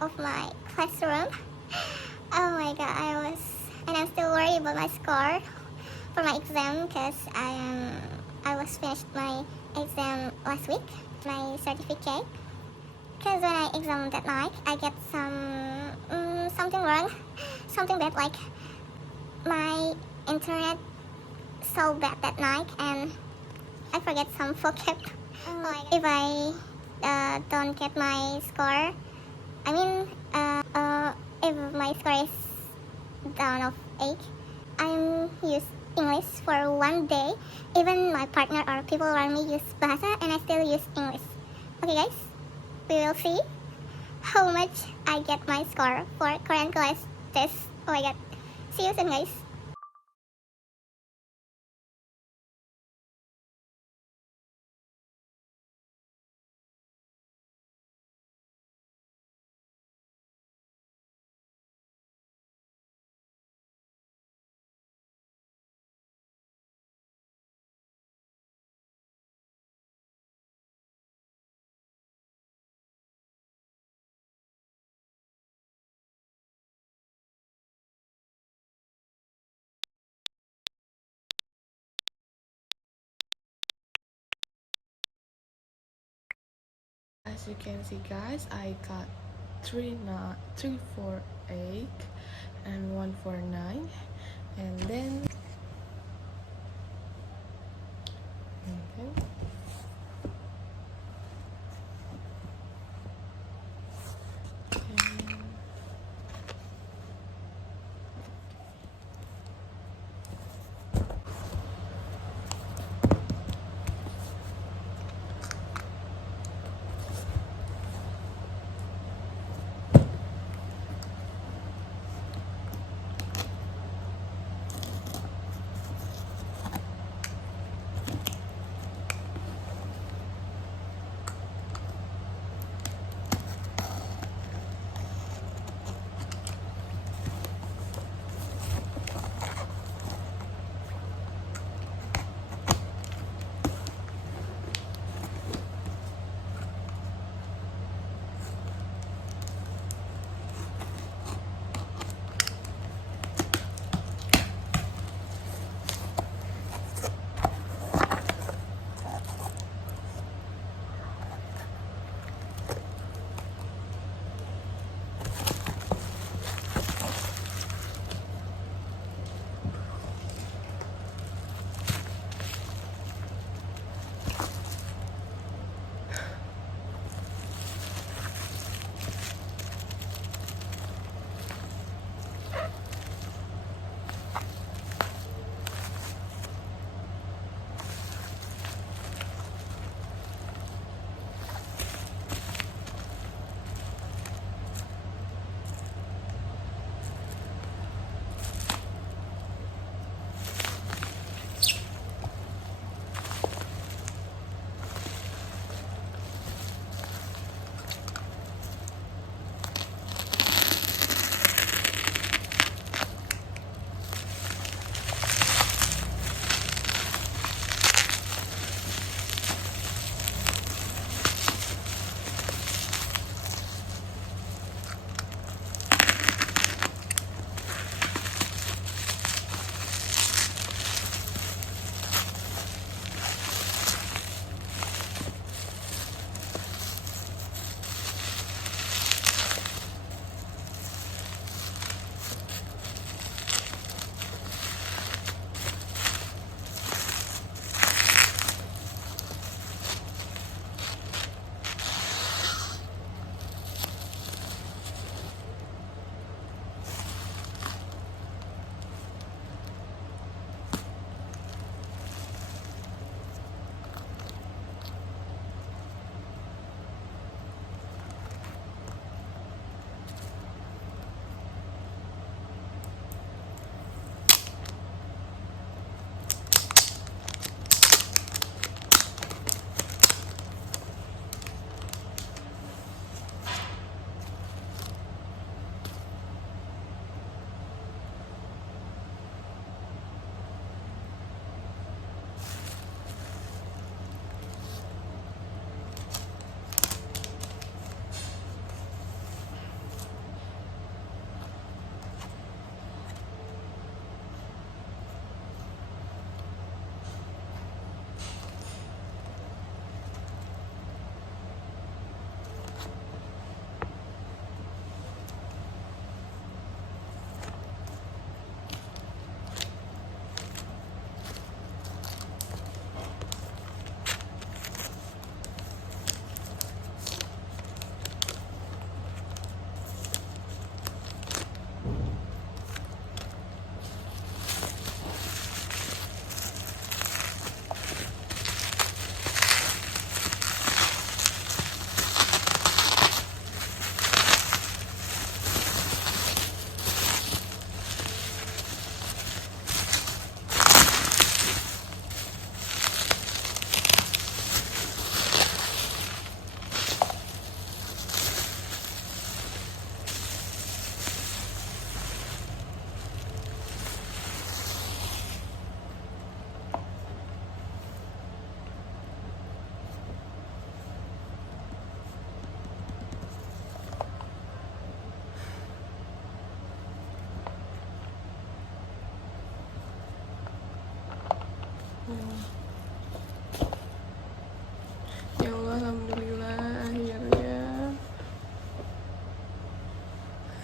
of my classroom. Oh my god, and I'm still worried about my score for my exam because I was finished my exam last week, my certificate. Because when I examined that night, I get something wrong, something bad, like my internet so bad that night, and I forget some vocab. Like if I don't get my score, I mean, if my score is down of 8, I'm use English for one day. Even my partner or people around me use Bahasa, and I still use English. Okay, guys, we will see how much I get my score for Korean class test. Oh my god. See you soon, guys. As you can see, guys, I got 348 and 149, and then okay. And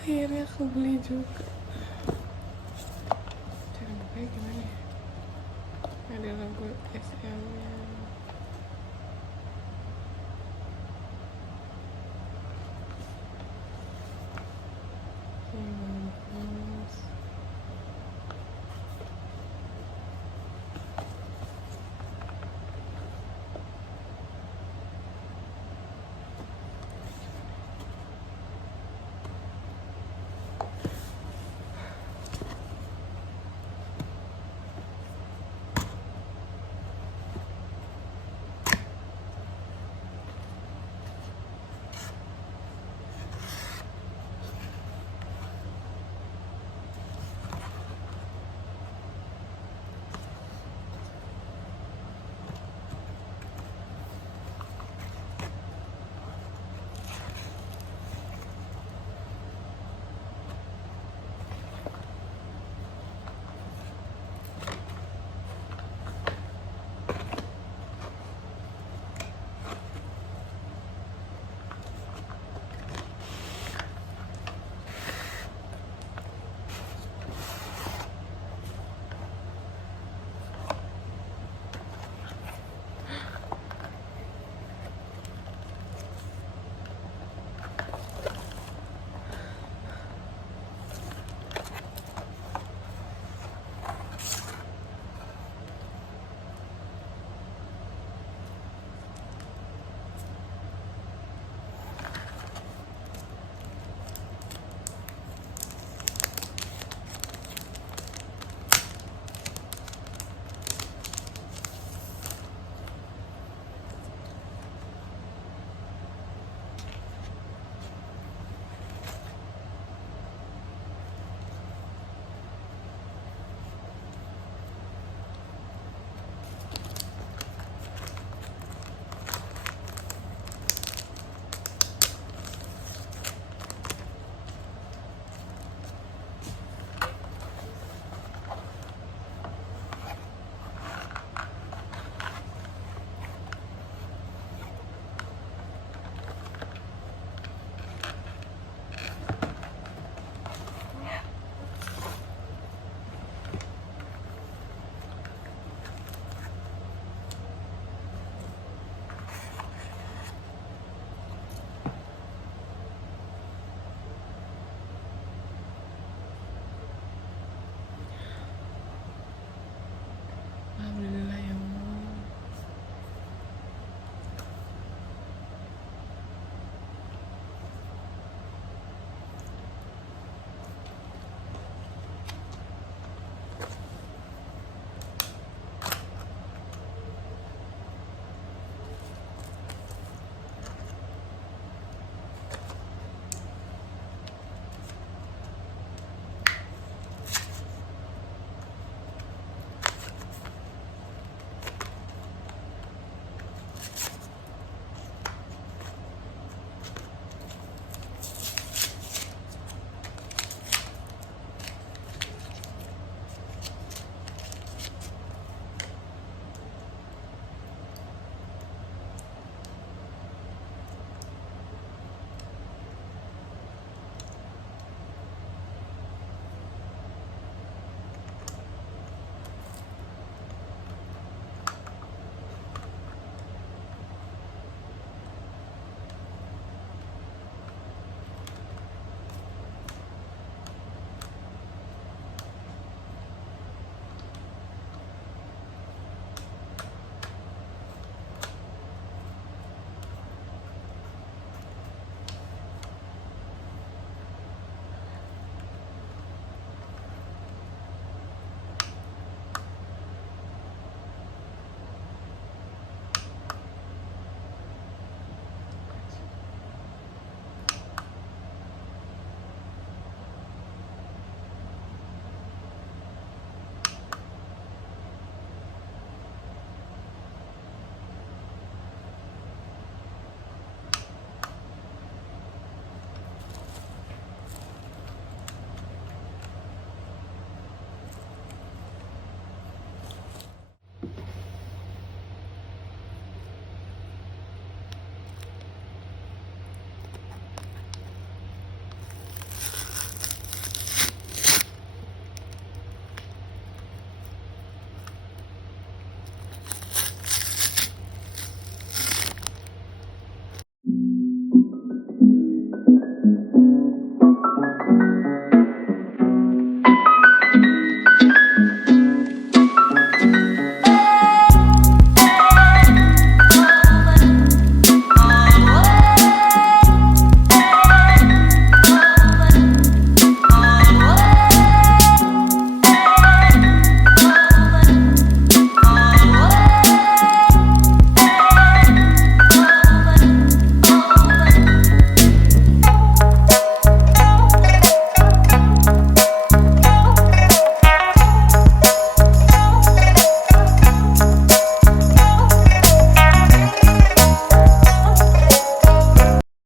Akhirnya aku beli juga. Cara bukanya gimana ya? Ada logo SM nya.